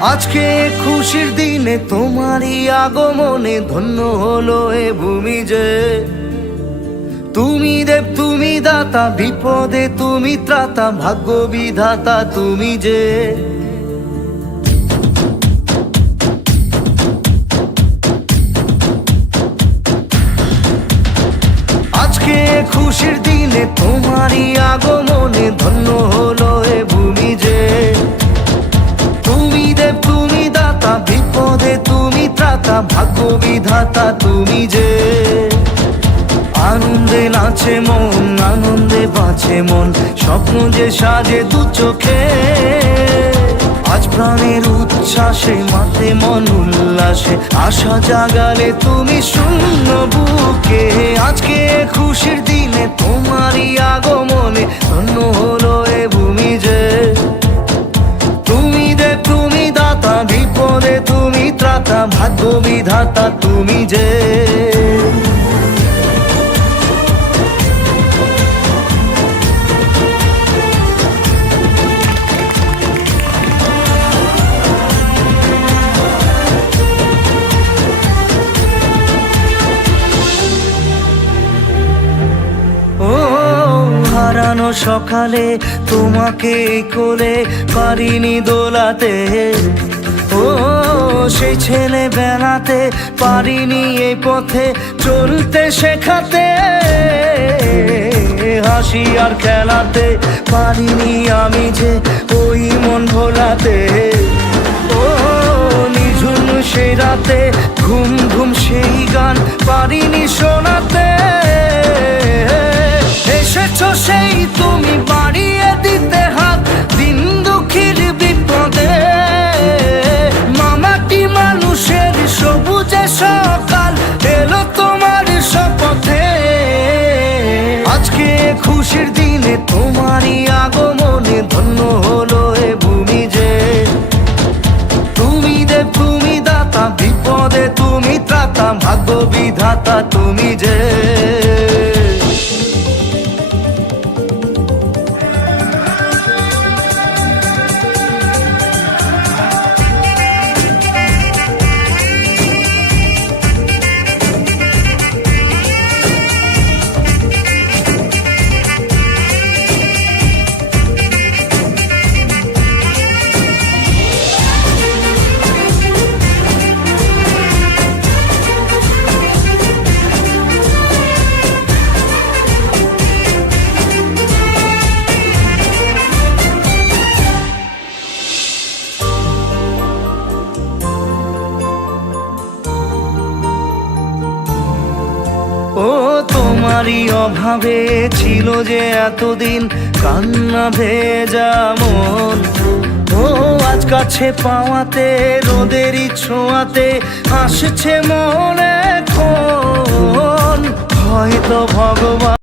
আজকে খুশির দিনে তোমারই আগমনে ধন্য হলো এ ভূমি যে। তুমি দেব তুমি দাতা, বিপদে তুমি ত্রাতা, ভাগ্য বিধাতা তুমি যে। আজকে খুশির দিনে তোমারই আগমনে ধন্য হলো এ ভূমি যে। তুমি দেব তুমি দাতা, বিপদে তুমি ত্রাতা, ভাগ্য বিধাতা তুমি যে। আনন্দে নাচে মন, আনন্দে বাঁচে মন, স্বপ্ন যে সাজে দু চোখে। আজ প্রাণের উচ্ছ্বাসে মাতে মন উল্লাসে, আশা জাগালে তুমি শূন্য বুকে। আজকে খুশির দিনে তোমারই আগমনে ধন্য হলো এ ভূমি যে। তুমি দেব তুমি দাতা, বিপদে তুমি ত্রাতা, ভাগ্য বিধাতা তুমি যে। হারানো সকালে তোমাকে কোলে পারিনি দোলাতে, ও সেই ছেলে বেলাতে পারিনি এই পথে চলতে শেখাতে। হাসি আর খেলাতে পারিনি আমি যে ওই মন ভোলাতে। ও নিঝুম সেই রাতে ঘুম ঘুম সেই গান পারিনি শোনাতে। এসেছো সেই তুমি বাড়িয়ে দিতে হাত দিন দুঃখীর বিপদে। মামাটি মানুষের সবুজে সকাল এলো তোমার শপথে। আজকে খুশির দিনে তোমারই আগমনে ধন্য হলো এ ভূমি যে। তুমি দেব তুমি দাতা, বিপদে তুমি ত্রাতা, ভাগ্য বিধাতা তুমি যে। ও তোমারই অভাবে ছিল যে এতদিন কান্না ভেজা মন। ও আজ কাছে পাওয়াতে রোদেরই ছোঁয়াতে আসছে মনে কোন হয়তো ভগবান।